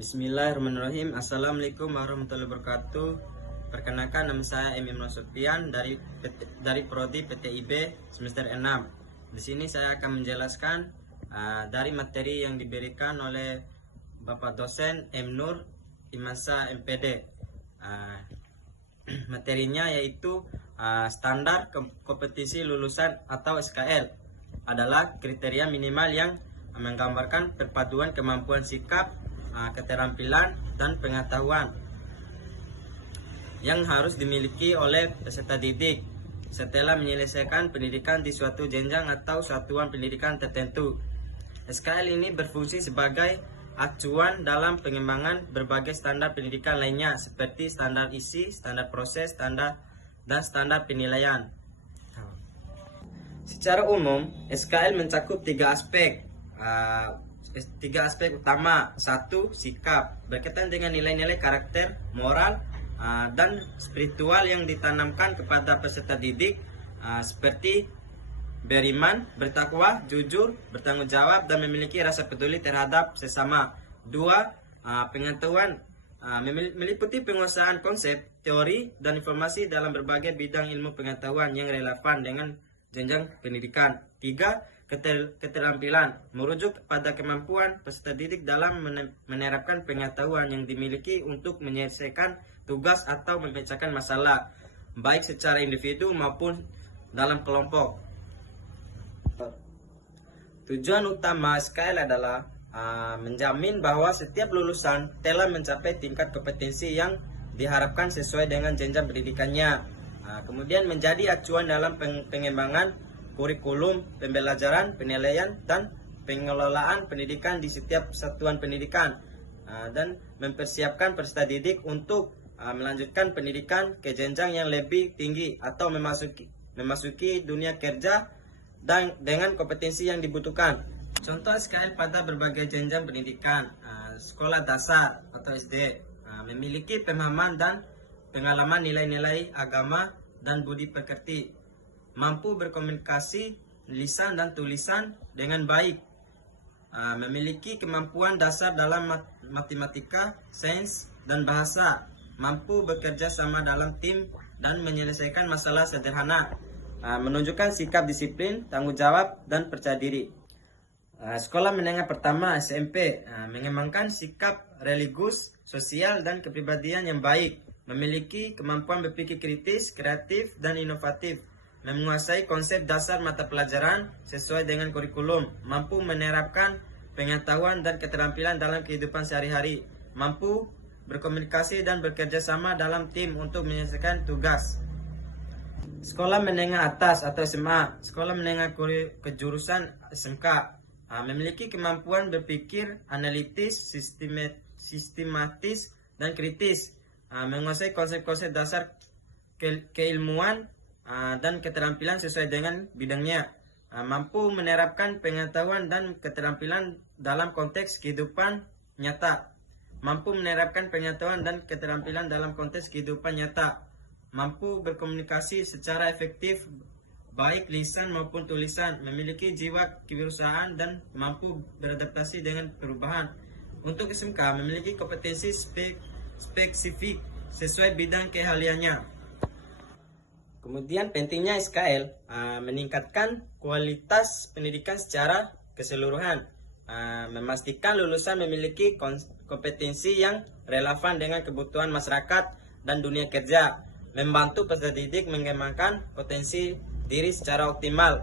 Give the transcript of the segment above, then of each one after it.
Bismillahirrahmanirrahim. Assalamualaikum warahmatullahi wabarakatuh. Perkenalkan, nama saya Emim Nasution dari Prodi PTIB semester 6. Di sini saya akan menjelaskan dari materi yang diberikan oleh Bapak dosen M. Nur Imansa MPD. Materinya yaitu standar kompetisi lulusan atau SKL adalah kriteria minimal yang menggambarkan perpaduan kemampuan sikap, keterampilan, dan pengetahuan yang harus dimiliki oleh peserta didik setelah menyelesaikan pendidikan di suatu jenjang atau satuan pendidikan tertentu. SKL ini berfungsi sebagai acuan dalam pengembangan berbagai standar pendidikan lainnya seperti standar isi, standar proses, dan standar penilaian. Secara umum, SKL mencakup tiga aspek utama. Satu, sikap, berkaitan dengan nilai-nilai karakter, moral, dan spiritual yang ditanamkan kepada peserta didik, seperti beriman, bertakwa, jujur, bertanggung jawab, dan memiliki rasa peduli terhadap sesama. Dua, pengetahuan, meliputi penguasaan konsep, teori, dan informasi dalam berbagai bidang ilmu pengetahuan yang relevan dengan jenjang pendidikan. Tiga, keterampilan, merujuk pada kemampuan peserta didik dalam menerapkan pengetahuan yang dimiliki untuk menyelesaikan tugas atau memecahkan masalah, baik secara individu maupun dalam kelompok. Tujuan utama SKL adalah menjamin bahwa setiap lulusan telah mencapai tingkat kompetensi yang diharapkan sesuai dengan jenjang pendidikannya. Kemudian menjadi acuan dalam pengembangan kurikulum, pembelajaran, penilaian, dan pengelolaan pendidikan di setiap satuan pendidikan, dan mempersiapkan peserta didik untuk melanjutkan pendidikan ke jenjang yang lebih tinggi atau memasuki dunia kerja dan dengan kompetensi yang dibutuhkan. Contoh SKL pada berbagai jenjang pendidikan: sekolah dasar atau SD, memiliki pemahaman dan pengalaman nilai-nilai agama dan budi pekerti, mampu berkomunikasi lisan dan tulisan dengan baik, memiliki kemampuan dasar dalam matematika, sains, dan bahasa, mampu bekerja sama dalam tim dan menyelesaikan masalah sederhana, menunjukkan sikap disiplin, tanggung jawab, dan percaya diri. Sekolah menengah pertama SMP, mengembangkan sikap religius, sosial, dan kepribadian yang baik, memiliki kemampuan berpikir kritis, kreatif, dan inovatif, menguasai konsep dasar mata pelajaran sesuai dengan kurikulum, mampu menerapkan pengetahuan dan keterampilan dalam kehidupan sehari-hari, mampu berkomunikasi dan bekerja sama dalam tim untuk menyelesaikan tugas. Sekolah menengah atas atau SMA, sekolah menengah kejurusan SMK, memiliki kemampuan berpikir analitis, sistematis, dan kritis, menguasai konsep-konsep dasar keilmuan dan keterampilan sesuai dengan bidangnya, mampu menerapkan pengetahuan dan keterampilan dalam konteks kehidupan nyata, mampu menerapkan pengetahuan dan keterampilan dalam konteks kehidupan nyata, mampu berkomunikasi secara efektif baik lisan maupun tulisan, memiliki jiwa kewirausahaan, dan mampu beradaptasi dengan perubahan. Untuk SMK, memiliki kompetensi spesifik sesuai bidang keahliannya. Kemudian pentingnya SKL meningkatkan kualitas pendidikan secara keseluruhan, memastikan lulusan memiliki kompetensi yang relevan dengan kebutuhan masyarakat dan dunia kerja, membantu peserta didik mengembangkan potensi diri secara optimal,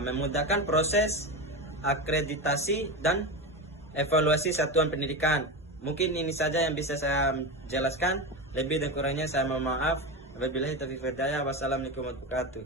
memudahkan proses akreditasi dan evaluasi satuan pendidikan. Mungkin ini saja yang bisa saya jelaskan. Lebih dan kurangnya saya mohon maaf. Wabillahi taufiq wal hidayah. Wassalamualaikum warahmatullahi wabarakatuh.